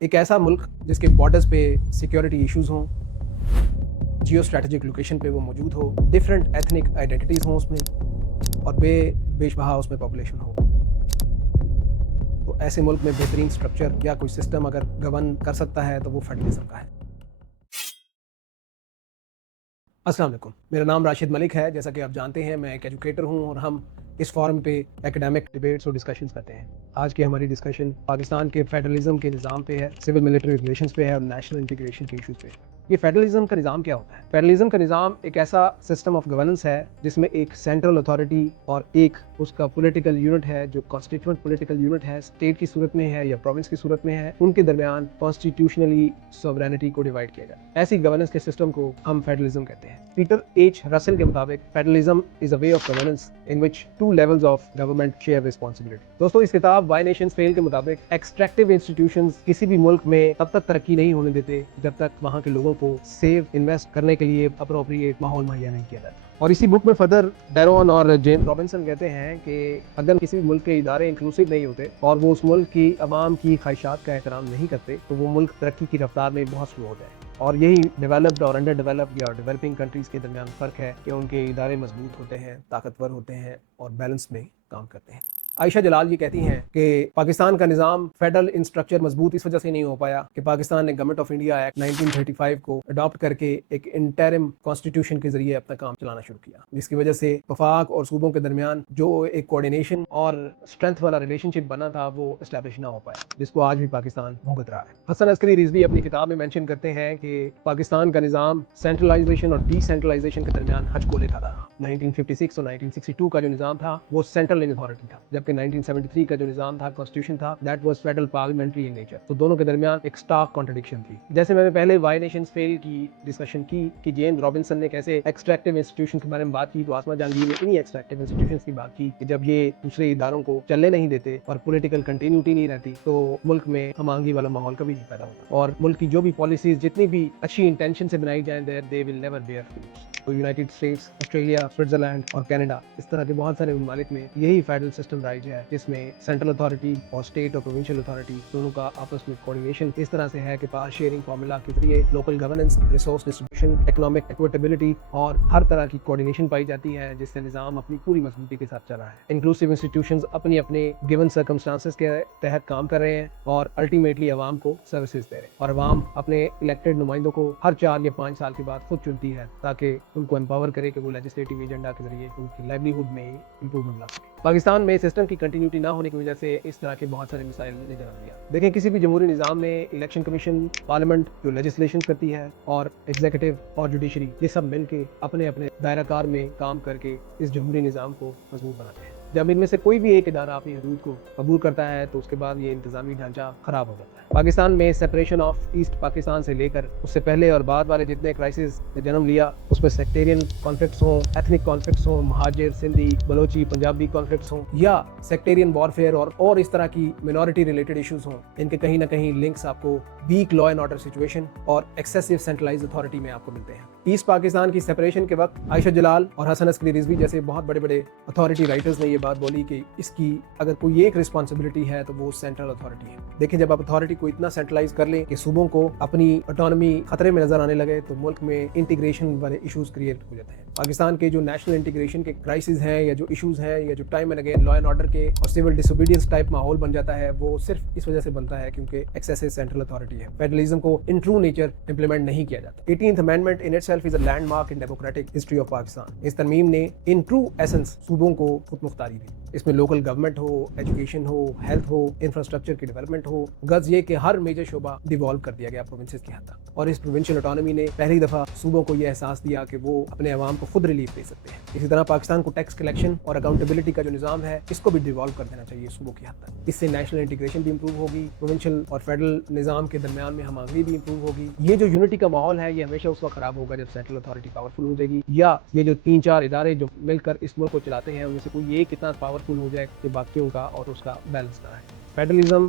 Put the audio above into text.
ایک ایسا ملک جس کے بارڈرز پہ سیکیورٹی ایشوز ہوں، جیو اسٹریٹجک لوکیشن پہ وہ موجود ہو، ڈفرینٹ ایتھنک آئیڈینٹیز ہوں اس میں، اور بیش بہا اس میں پاپولیشن ہو، تو ایسے ملک میں بہترین سٹرکچر یا کوئی سسٹم اگر گورن کر سکتا ہے تو وہ فیڈرلزم کا ہے۔ السلام علیکم، میرا نام راشد ملک ہے۔ جیسا کہ آپ جانتے ہیں میں ایک ایجوکیٹر ہوں اور ہم اس فورم پہ ایکیڈیمک ڈیبیٹس اور ڈسکشنز کرتے ہیں۔ آج کی ہماری ڈسکشن پاکستان کے فیڈرلزم کے نظام پہ ہے، سول ملٹری ریلیشنز پہ ہے اور نیشنل انٹیگریشن کے ایشوز پہ ہے۔ یہ فیڈرلزم کا نظام کیا ہوتا ہے؟ فیڈرلزم کا نظام ایک ایسا سسٹم آف گورننس ہے جس میں ایک سینٹرل اتھارٹی اور ایک اس کا پولیٹیکل یونٹ ہے جو کانسٹیٹیوئنٹ پولیٹیکل یونٹ ہے، اسٹیٹ کی صورت میں ہے یا پروونس کی صورت میں ہے، ان کے درمیان کانسٹیٹیوشنلی سوورینٹی کو ڈیوائڈ کیا جائے۔ ایسی گورننس کے سسٹم کو ہم فیڈرلزم کہتے ہیں۔ پیٹر ایچ رسل کے مطابق federalism is a way of governance in which two levels of government share responsibility. دوستو، اس کتاب وائی نیشنز فیل کے مطابق ایکسٹریکٹیو انسٹیٹیوشنز کسی بھی ملک میں تب تک ترقی نہیں ہونے دیتے جب تک وہاں کے لوگوں کو سیو انویسٹ کرنے کے لیے اپروپریٹ ماحول مہیا نہیں کیا جاتا۔ اور اسی بک میں فادر ڈیرون اور جیمز رابنسن کہتے ہیں کہ اگر کسی بھی ملک کے ادارے انکلوسیو نہیں ہوتے اور وہ اس ملک کی عوام کی خواہشات کا احترام نہیں کرتے تو وہ ملک ترقی کی رفتار میں بہت سلو ہو جائے۔ اور یہی ڈیولپڈ اور انڈر ڈیولپڈ یا ڈیولپنگ کنٹریز کے درمیان فرق ہے کہ ان کے ادارے مضبوط ہوتے ہیں، طاقتور ہوتے ہیں اور بیلنس میں کام کرتے ہیں۔ عائشہ جلال یہ کہتی ہیں کہ پاکستان کا نظام فیڈرل انسٹرکچر مضبوط اس وجہ سے نہیں ہو پایا کہ پاکستان نے گورنمنٹ آف انڈیا ایکٹ 1935 کو اڈاپٹ کر کے ایک انٹرم کانسٹیٹیوشن کے ذریعے اپنا کام چلانا شروع کیا، جس کی وجہ سے وفاق اور صوبوں کے درمیان جو ایک کوآرڈینیشن اور اسٹرینتھ والا ریلیشن شپ بنا تھا وہ اسٹیبلش نہ ہو پایا، جس کو آج بھی پاکستان بھگت رہا ہے۔ حسن عسکری رضوی اپنی کتاب میں مینشن کرتے ہیں کہ پاکستان کا نظام سینٹرلائزیشن اور ڈی سینٹرلائزیشن کے درمیان ہچ کو لیتا رہا۔ 1956 اور 1962 کا جو نظام تھا وہ سینٹرل اتھارٹی تھا، جبکہ 1973 کا جو نظام تھا کانسٹیٹیوشن تھا that was federal parliamentary in nature. تو دونوں کے درمیان ایک سٹارک کانٹرڈکشن تھی۔ جیسے میں نے پہلے وائی نیشنز فیل کی ڈسکشن کی کہ جیمز رابنسن نے کیسے ایکسٹریکٹیو انسٹیٹیوشن کے بارے میں بات کی، تو آسما جہانگیر نے انہی ایکسٹریکٹیو انسٹیٹیوشنز کی بات کی کہ جب یہ دوسرے اداروں کو چلنے نہیں دیتے اور پولیٹیکل کنٹینیوٹی نہیں رہتی تو ملک میں ہم آہنگی والا ماحول کبھی نہیں پیدا ہوتا، اور ملک کی جو بھی پالیسیز جتنی بھی اچھی انٹینشن سے بنائی جائیں دے ول نیور بیئر فروٹس۔ تو یونائٹڈ اسٹیٹس، آسٹریلیا، سوئٹزرلینڈ اور کینیڈا، اس طرح کے بہت سارے ممالک میں یہی فیڈرل سسٹم رائج ہے جس میں سینٹرل اتھارٹی اور اسٹیٹ اور پروونشل اتھارٹی دونوں کا آپس میں کوآرڈینیشن اس طرح سے ہے کہ پاور شیئرنگ فارمولا کے ذریعے local governance, resource distribution, economic equitability اور ہر طرح کی کوآرڈینیشن پائی جاتی ہے، جس سے نظام اپنی پوری مضبوطی کے ساتھ چل رہا ہے۔ انکلوسیو انسٹیٹیوشنز اپنی اپنے گیون سرکمسٹانسز کے تحت کام کر رہے ہیں اور الٹیمیٹلی عوام کو سروسز دے رہے ہیں، اور عوام اپنے الیکٹڈ نمائندوں کو ہر 4 یا 5 سال کے بعد خود چنتی ہے تاکہ ان کو امپاور کرے کہ وہ لیجسلیٹو ایجنڈا کے ذریعے ان کی لائیولیہڈ میں امپروومنٹ لا سکے۔ پاکستان میں سسٹم کی کنٹینیوٹی نہ ہونے کی وجہ سے اس طرح کے بہت سارے مسائل نے جنم لیا۔ دیکھیں، کسی بھی جمہوری نظام میں الیکشن کمیشن، پارلیمنٹ جو لیجسلیشن کرتی ہے، اور ایگزیکٹو اور جوڈیشری، یہ سب مل کے اپنے اپنے دائرہ کار میں کام کر کے اس جمہوری نظام کو مضبوط بناتے ہیں۔ جب ان میں سے کوئی بھی ایک ادارہ اپنی حدود کو قبول کرتا ہے تو اس کے بعد یہ انتظامی ڈھانچہ خراب ہو جاتا ہے۔ پاکستان میں سپریشن آف ایسٹ پاکستان سے لے کر اس سے پہلے اور بعد والے جتنے کرائسس نے جنم لیا، اس میں سیکٹیرین کانفلکٹس ہوں، ایتھنک کانفلکٹس ہوں، مہاجر، سندھی، بلوچی، پنجابی کانفلکٹس ہوں، یا سیکٹیرین وارفیئر اور اس طرح کی منورٹی ریلیٹڈ ایشوز ہوں، ان کے کہیں نہ کہیں لنکس آپ کو weak law and order situation اور ایکسیسو سینٹرلائز اتھارٹی میں آپ کو ملتے ہیں۔ ایسٹ پاکستان کی سپریشن کے وقت عائشہ جلال اور حسن عسکری رضوی جیسے بہت بڑے بڑے اتھارٹی رائٹرز نے یہ بات بولی کہ اس کی اگر کوئی ایک رسپانسبلٹی ہے تو وہ سینٹرل اتھارٹی ہے۔ دیکھیں، جب آپ اتھارٹی کو اتنا سینٹرلائز کر لیں کہ صوبوں کو اپنی آٹونومی خطرے میں نظر آنے لگے تو ملک میں انٹیگریشن والے ایشوز کریٹ ہو جاتے ہیں۔ پاکستان کے جو نیشنل انٹیگریشن کے کرائسز ہیں یا جو ایشوز ہیں یا جو time and again law and order کے اور سول ڈس اوبیڈینس ٹائپ ماحول بن جاتا ہے، وہ صرف اس وجہ سے بنتا ہے کیونکہ ایکسیسو سینٹرل اتھارٹی ہے۔ فیڈرلزم کو ان ٹرو نیچر امپلیمنٹ نہیں کیا جاتا۔ 18th amendment in itself is a landmark in democratic history of Pakistan. اس ترمیم نے ان ٹرو ایسنس صوبوں کو خود مختاری دی۔ اس میں لوکل گورنمنٹ ہو، ایجوکیشن ہو، ہیلتھ ہو، انفراسٹرکچر کی ڈیولپمنٹ ہو، غرض یہ کہ ہر میجر شعبہ ڈیوالو کر دیا گیا پروونسز کی حد تک، اور اس پروونشل آٹونومی نے پہلی دفعہ صوبوں کو یہ احساس دیا کہ وہ اپنے عوام کو خود ریلیف دے سکتے ہیں۔ اسی طرح پاکستان کو ٹیکس کلیکشن اور اکاؤنٹیبلٹی کا جو نظام ہے اس کو بھی ڈیوالو کر دینا چاہیے صوبوں کی حد تک۔ اس سے نیشنل انٹیگریشن بھی امپروو ہوگی، پروونشل اور فیڈرل نظام کے درمیان میں ہم آہنگی بھی امپروو ہوگی۔ یہ جو یونٹی کا ماحول ہے یہ ہمیشہ اس وقت خراب ہوگا جب سینٹرل اتھارٹی پاورفل ہو جائے گی، یا یہ جو 3-4 ادارے جو مل کر اس ملک کو چلاتے ہیں ان میں سے کوئی ایک اتنا پاورفل ہو جائے کہ باقیوں کا اور اس کا بیلنس نہ رہے۔ فیڈرلزم